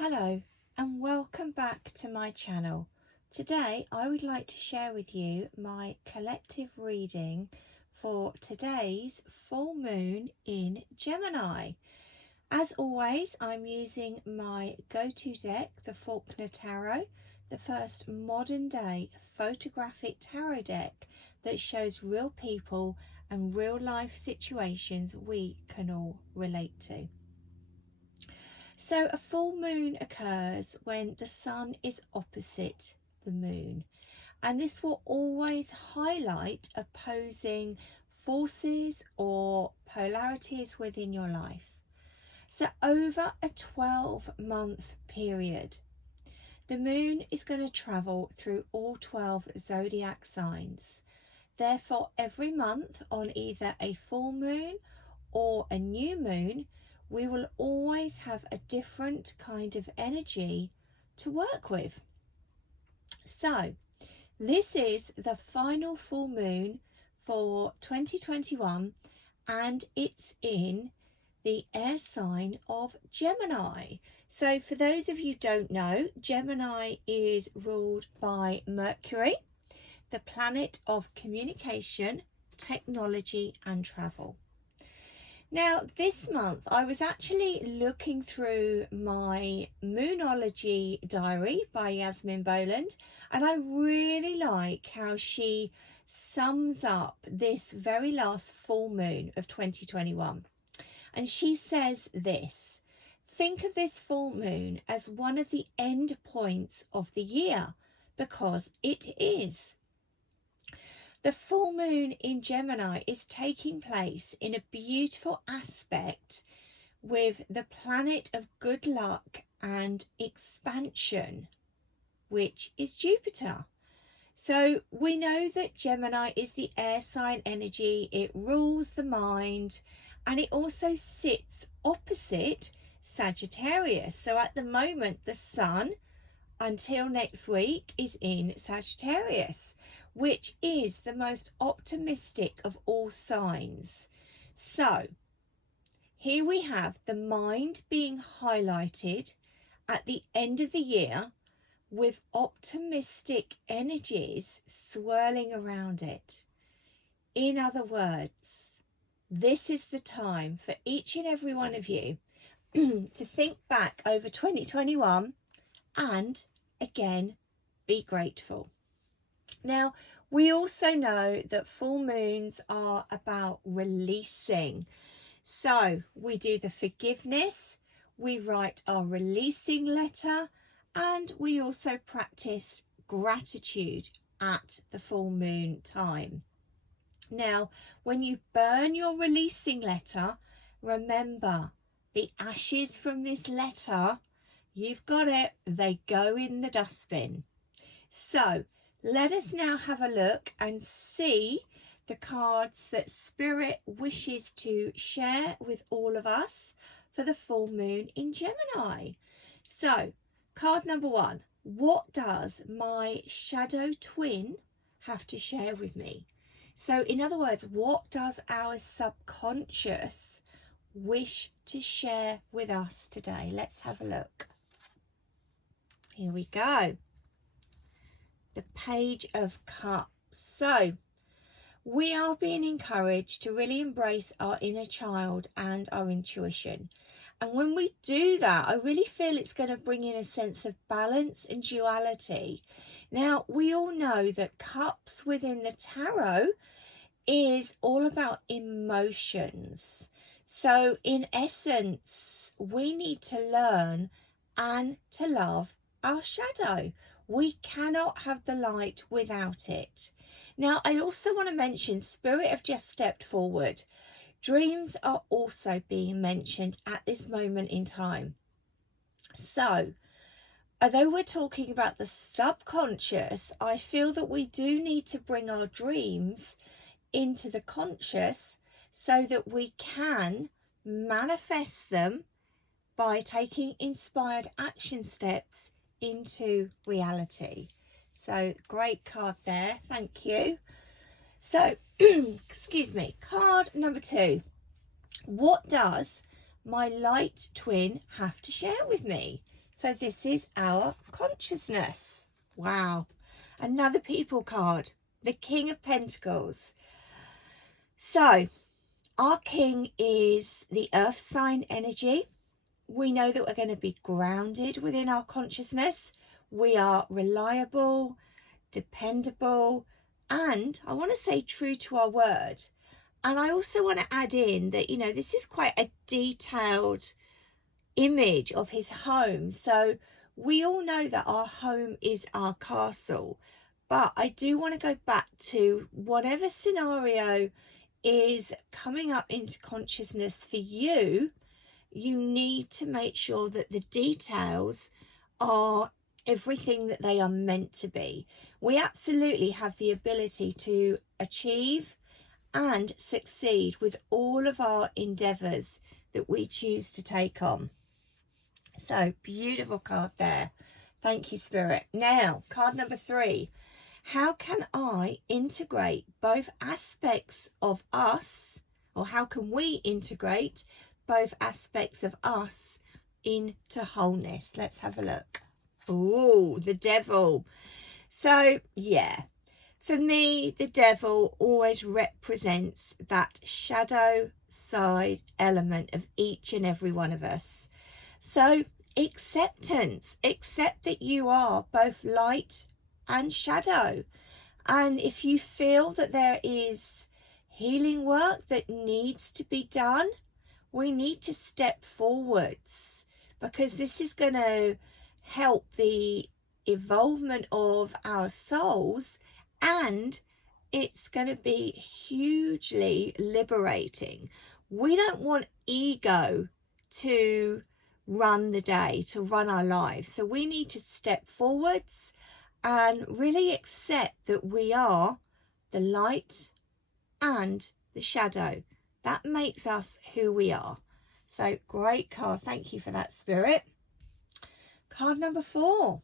Hello and welcome back to my channel. Today I would like to share with you my collective reading for today's full moon in Gemini. As always, I'm using my go-to deck, the Faulkner Tarot, the first modern day photographic tarot deck that shows real people and real life situations we can all relate to. So a full moon occurs when the sun is opposite the moon, and this will always highlight opposing forces or polarities within your life. So over a 12-month period, the moon is going to travel through all 12 zodiac signs. Therefore, every month on either a full moon or a new moon, we will always have a different kind of energy to work with. So this is the final full moon for 2021, and it's in the air sign of Gemini. So for those of you who don't know, Gemini is ruled by Mercury, the planet of communication, technology and travel. Now this month I was actually looking through my Moonology diary by Yasmin Boland, and I really like how she sums up this very last full moon of 2021. And she says this: think of this full moon as one of the end points of the year, because it is. The full moon in Gemini is taking place in a beautiful aspect with the planet of good luck and expansion, which is Jupiter. So we know that Gemini is the air sign energy. It rules the mind, and it also sits opposite Sagittarius. So at the moment, the sun, until next week, is in Sagittarius, which is the most optimistic of all signs. So here we have the mind being highlighted at the end of the year with optimistic energies swirling around it. In other words, this is the time for each and every one of you to think back over 2021 and again be grateful. Now, we also know that full moons are about releasing. So we do the forgiveness, we write our releasing letter, and we also practice gratitude at the full moon time. Now, when you burn your releasing letter, remember the ashes from this letter, you've got it, they go in the dustbin. So let us now have a look and see the cards that Spirit wishes to share with all of us for the full moon in Gemini. So, card number 1, what does my shadow twin have to share with me? So, in other words, what does our subconscious wish to share with us today? Let's have a look. Here we go. The Page of Cups. So we are being encouraged to really embrace our inner child and our intuition, and when we do that, I really feel it's going to bring in a sense of balance and duality. Now, we all know that cups within the tarot is all about emotions. So in essence, we need to learn and to love our shadow. We cannot have the light without it. Now, I also want to mention Spirit have just stepped forward. Dreams are also being mentioned at this moment in time. So, although we're talking about the subconscious, I feel that we do need to bring our dreams into the conscious so that we can manifest them by taking inspired action steps into reality. So great card there, thank you. So excuse me, card number 2, what does my light twin have to share with me? So this is our consciousness. Wow. Another people card, the King of Pentacles. So our king is the earth sign energy. We know that we're going to be grounded within our consciousness. We are reliable, dependable, and I want to say true to our word. And I also want to add in that, you know, this is quite a detailed image of his home. So we all know that our home is our castle. But I do want to go back to whatever scenario is coming up into consciousness for you. You need to make sure that the details are everything that they are meant to be. We absolutely have the ability to achieve and succeed with all of our endeavours that we choose to take on. So beautiful card there. Thank you, Spirit. Now, card number 3. How can I integrate both aspects of us, or how can we integrate both aspects of us into wholeness? Let's have a look. Oh, the devil. So, yeah, for me, the devil always represents that shadow side element of each and every one of us. So, acceptance. Accept that you are both light and shadow. And if you feel that there is healing work that needs to be done, we need to step forwards, because this is going to help the evolvement of our souls, and it's going to be hugely liberating. We don't want ego to run the day, to run our lives. So we need to step forwards and really accept that we are the light and the shadow. That makes us who we are. So great card. Thank you for that, Spirit. Card number 4.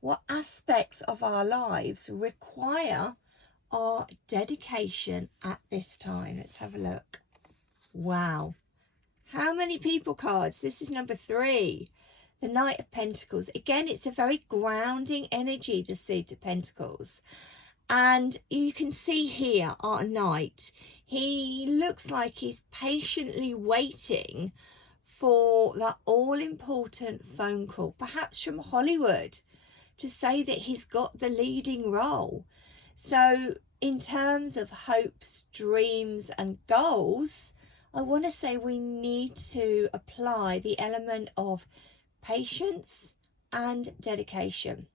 What aspects of our lives require our dedication at this time? Let's have a look. Wow. How many people cards? This is number 3. The Knight of Pentacles. Again, it's a very grounding energy, the Suit of Pentacles. And you can see here our knight. He looks like he's patiently waiting for that all-important phone call, perhaps from Hollywood, to say that he's got the leading role. So in terms of hopes, dreams and goals, I want to say we need to apply the element of patience and dedication,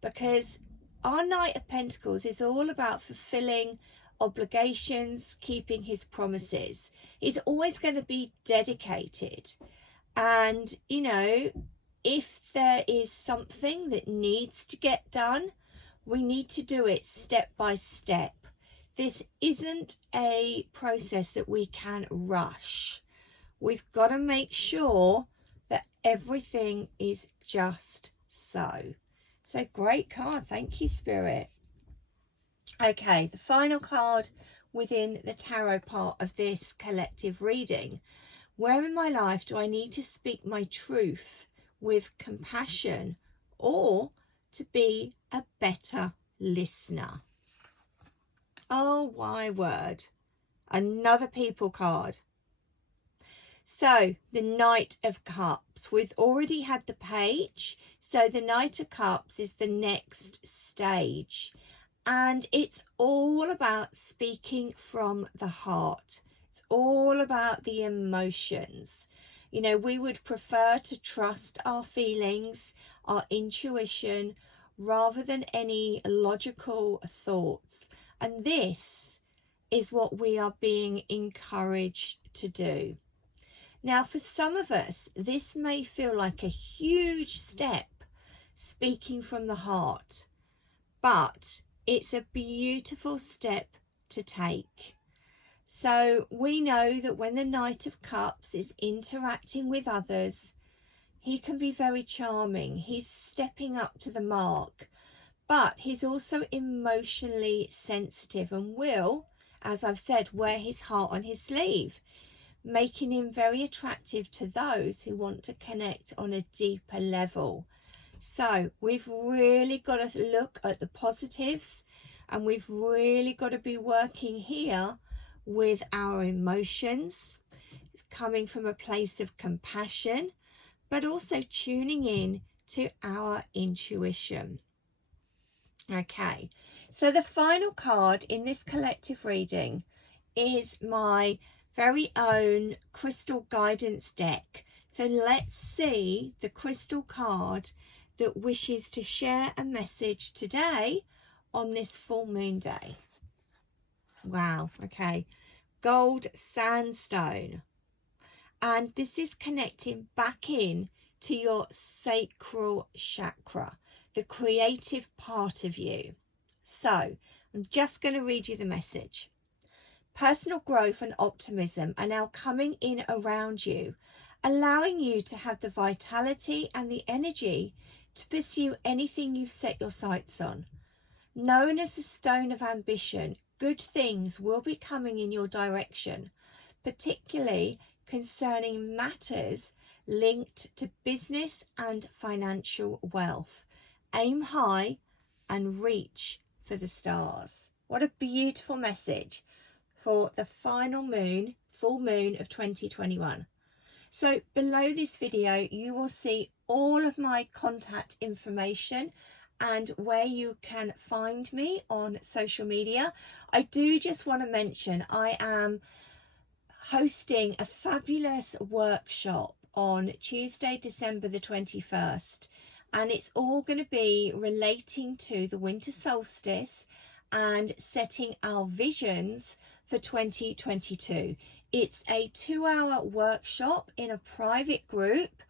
because our Knight of Pentacles is all about fulfilling obligations, keeping his promises. He's always going to be dedicated. And, you know, if there is something that needs to get done, we need to do it step by step. This isn't a process that we can rush. We've got to make sure that everything is just so. So great card. Thank you, Spirit. Okay, the final card within the tarot part of this collective reading. Where in my life do I need to speak my truth with compassion, or to be a better listener? Oh, my word. Another people card. So the Knight of Cups. We've already had the Page. So the Knight of Cups is the next stage. And it's all about speaking from the heart. It's all about the emotions. You know, we would prefer to trust our feelings, our intuition, rather than any logical thoughts. And this is what we are being encouraged to do. Now, for some of us, this may feel like a huge step, speaking from the heart, but it's a beautiful step to take. So we know that when the Knight of Cups is interacting with others, he can be very charming. He's stepping up to the mark, but he's also emotionally sensitive and will, as I've said, wear his heart on his sleeve. making him very attractive to those who want to connect on a deeper level. So we've really got to look at the positives, and we've really got to be working here with our emotions, coming from a place of compassion, but also tuning in to our intuition. Okay, so the final card in this collective reading is my very own crystal guidance deck. So let's see the crystal card that wishes to share a message today on this full moon day. Wow, okay. Gold sandstone. And this is connecting back in to your sacral chakra, the creative part of you. So I'm just going to read you the message. Personal growth and optimism are now coming in around you, allowing you to have the vitality and the energy to pursue anything you've set your sights on. Known as the stone of ambition, good things will be coming in your direction, particularly concerning matters linked to business and financial wealth. Aim high and reach for the stars. What a beautiful message for the final moon, full moon of 2021. So below this video, you will see all of my contact information and where you can find me on social media. I do just want to mention I am hosting a fabulous workshop on Tuesday, December the 21st, and it's all going to be relating to the winter solstice and setting our visions for 2022. It's a 2-hour workshop in a private group.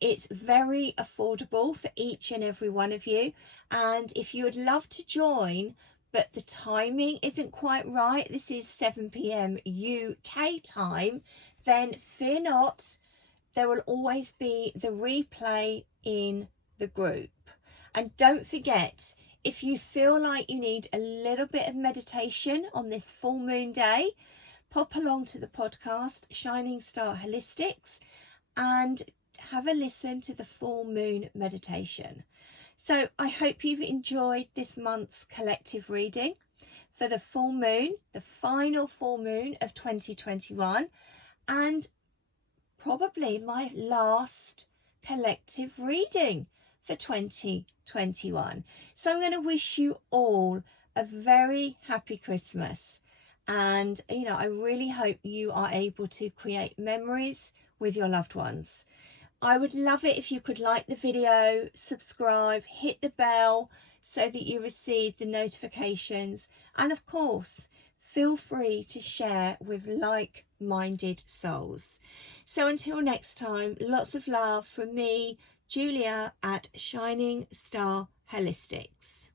It's very affordable for each and every one of you, and if you would love to join but the timing isn't quite right, this is 7 p.m. UK time, then fear not, there will always be the replay in the group. And don't forget, if you feel like you need a little bit of meditation on this full moon day, pop along to the podcast Shining Star Holistics and have a listen to the full moon meditation. So I hope you've enjoyed this month's collective reading for the full moon, the final full moon of 2021, and probably my last collective reading for 2021. So I'm going to wish you all a very happy Christmas. And, I really hope you are able to create memories with your loved ones. I would love it if you could like the video, subscribe, hit the bell so that you receive the notifications. And of course, feel free to share with like-minded souls. So until next time, lots of love from me, Julia at Shining Star Holistics.